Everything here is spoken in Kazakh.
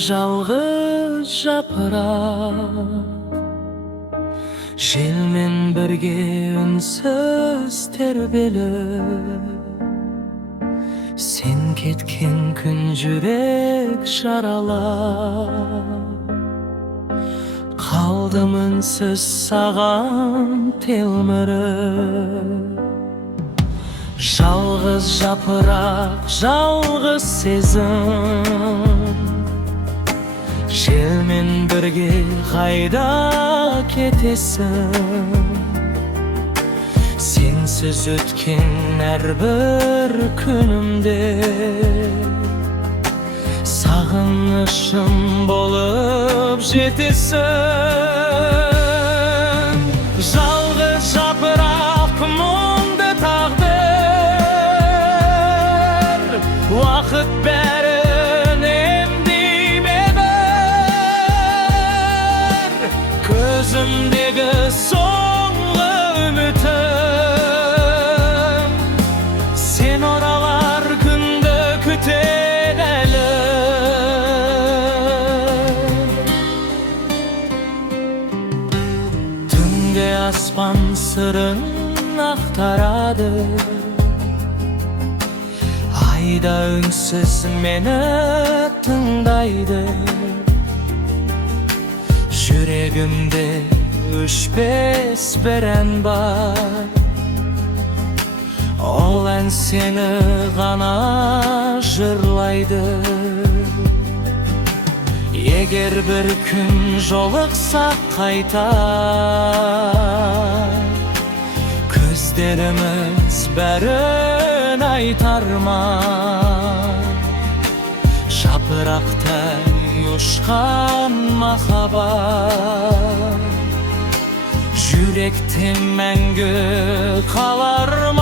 жалғыз жапырақ, желмен бірге үнсіз тербеліп, сен кеткен күн жүрек жаралап, қалдым үнсіз саған телміріп. Жалғыз жапырақ, жалғыз сезім, желмен бірге қайда кетесің? Сенсіз өткен әрбір күнімде сағынышым болып жетесің. Жалғыз жапырақ, мұңды тағдыр, уақыт бәрін емдей бер. Көзімдегі соңғы үмітім, сен оралар күнді күтер әлі. Түнде аспан сырын ақтарады, айда үнсіз мені тыңдайды. Жүрегімде өшпес бір ән бар, ол ән сені ғана жырлайды. Егер бір күн жолықсақ қайта, көздеріміз бәрін айтар ма? Жапырақтай ұшқан махаббат жүректе мәңгі қалар ма?